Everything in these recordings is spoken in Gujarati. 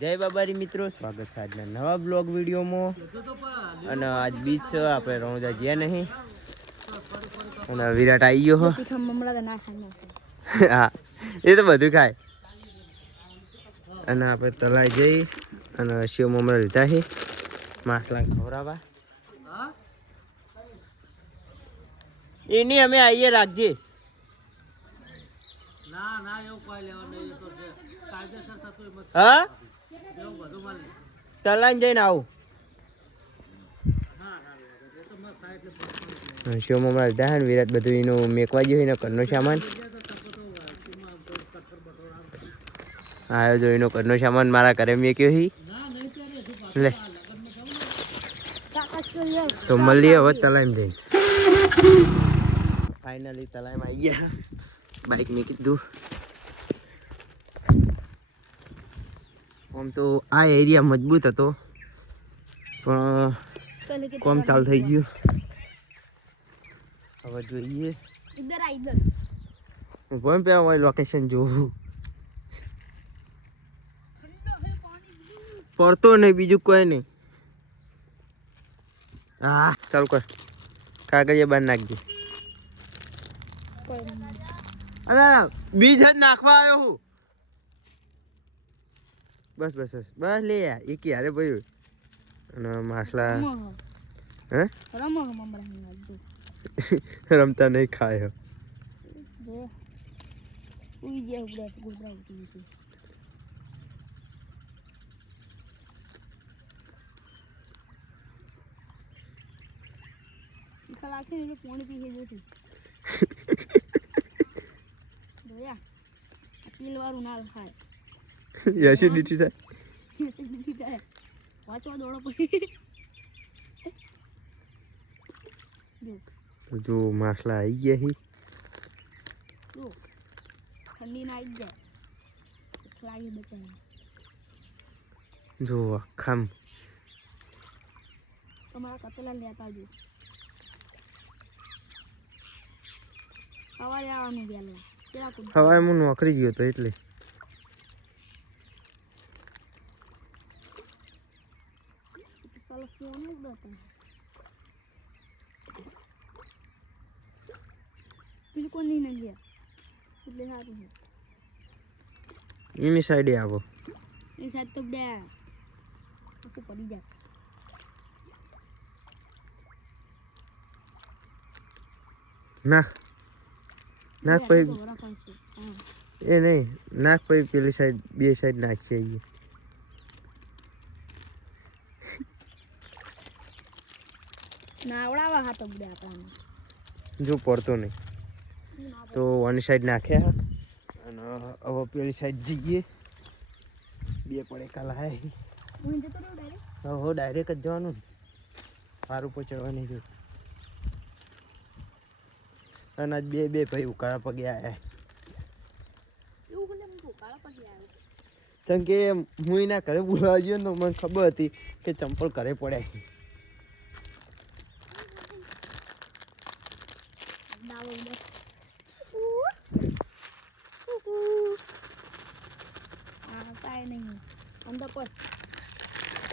જય બાબારી મિત્રો, સ્વાગત છે આજના નવા બ્લોગ વિડીયોમાં. અને આજ બીચ છે, આપણે રણોજા ગયા નહીં. અને વિરાટ આવી ગયો હો. હા, એ તો બધું ખાય. અને આપણે તલાઈ જઈ અને શિવ મમરા લીધા છે માછલા ખવડાવવા. એની અમે આવીએ રાખજે. હા, તલાઈને જઈને આવું. શિવ મમરા લીધા છે ને વિરાટ બધું એનું મેકવા ગયો ને ઘરનો સામાન. હા, જો એનો ઘરનો સામાન મારા ઘરે મેક્યો હી. લે તો મળીએ હવે તલાઈમ જઈને. ફાઇનલી તલાઈમાં આવી ગયા. બાઈક મેં કીધું આમ તો આ એરિયા મજબૂત હતો, પણ કોમ ચાલુ થઈ ગયું. હવે જોઈએ કોણ પે લોકેશન જોવું પડતો નહીં, બીજું કોઈ નહીં. હા, ચાલુ કર. કાગળિયા બાર નાખજે. અરે બીજ જ નાખવા આવ્યો હું. બસ બસ બસ બસ લે યાર, એક યારે ભાઈ. અને માછલા હે રમતા નહીં ખાય. એસિડિટી થાય. જો માછલા આવી ગયા હી. જો ખામ તમારા કતલા લેતા જો. સવારે આવવાનું ગયેલું. સવારે હું નોકરી ગયો હતો એટલે. એની સાઈડે આવો. એ સાઈડ તો બે પડી જાય. નાખ નાખ પછી એ નહીં નાખ પછી પેલી સાઈડ બે સાઈડ નાખીએ. નાવડાવા હા તો બડે આપણને જો પડતો નહીં તો વન સાઈડ નાખ્યા. અને હવે પેલી સાઈડ જઈએ. બે પડે કાલા હે હો ડાયરેક્ટ જ જવાનું. સારું પહોંચવાની જો. અને આજ બે બે ભાઈ ઉકાળા પગે આવ્યા. કેમ કે હું એના ઘરે બોલાવા ગયો ને મને ખબર હતી કે ચંપલ ઘરે પડ્યા છે.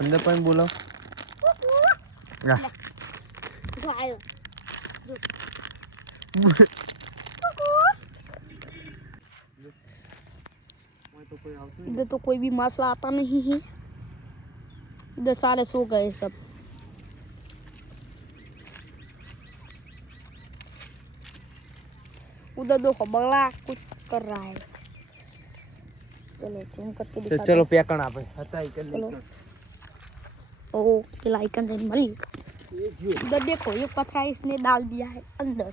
અંદર પણ બોલો. इधर तो कोई भी मसला आता नहीं है. इधर सारे सो गए सब. उधर दो बगला कुछ कर रहा है. चलो तुम करके दिखा. चलो पैकन आप हता आइकन देखो. ओ ये आइकन से मली. इधर देखो ये पत्थर इसने डाल दिया है अंदर.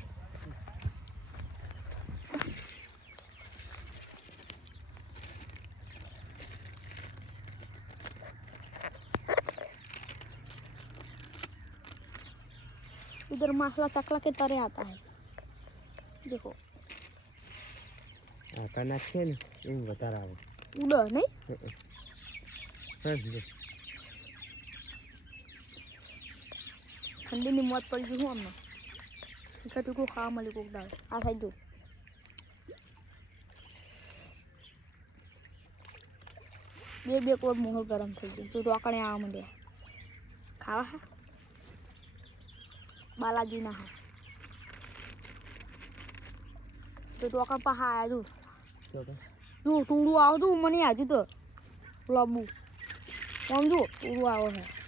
इधर मासला चकला के तरह आता है. देखो आका नाखे ने इन बता रहा हूं. उड़ा नहीं हां जी. ठंडी में मौत पड़ गई हूं हमने. इकट्ठे को खा मले को डाल आ साइड दो. બે કોર મોહ ગરમ થઈ ગયું તો આકણે આવા માંડ્યા ખાવા હા બાલાજી ના હા તો આકણ પહા આયા તું ટૂડું આવતું મને આજુ તો લોબુ આમ જો ટૂડું આવો હે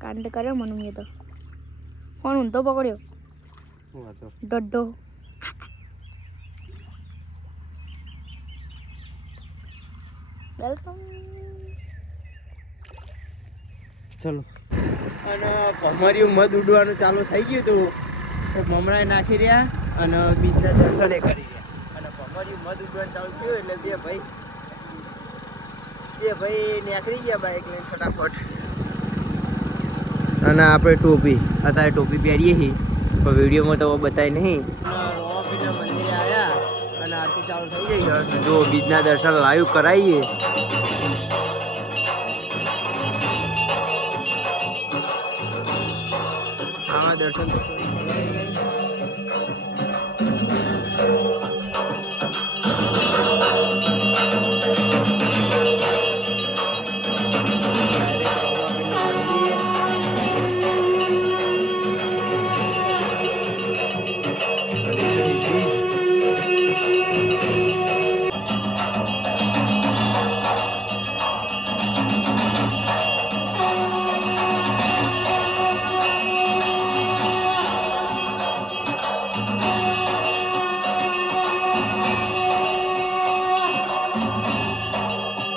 કાંડ કર્યો મને મેં તો ફોન ઊંધો પકડ્યો ડડ્ડો વેલકમ ચલો અને ભમરિયું મધ ઉડવાનું ચાલુ થઈ ગયું હતું તો મમરાએ નાખી રહ્યા અને બીજના દર્શને કરી રહ્યા અને ભમરિયું મધ ઉડવાનું ચાલુ થયું એટલે બે ભાઈ નીકળી ગયા બાઈક લઈને ફટાફટ અને આપણે ટોપી અત્યારે ટોપી પહેરીએ છીએ પણ વિડીયોમાં તો બતાવી નહીં રોમાપીરના મંદિરે આવ્યા અને આરતી ચાલુ થઈ ગઈ જો બીજના દર્શન લાઈવ કરાવીએ આવા દર્શન તો